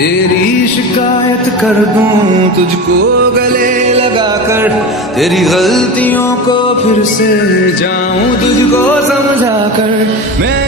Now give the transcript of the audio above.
तेरी शिकायत कर दूं तुझको गले लगाकर, तेरी गलतियों को फिर से जाऊं तुझको समझा कर। मैं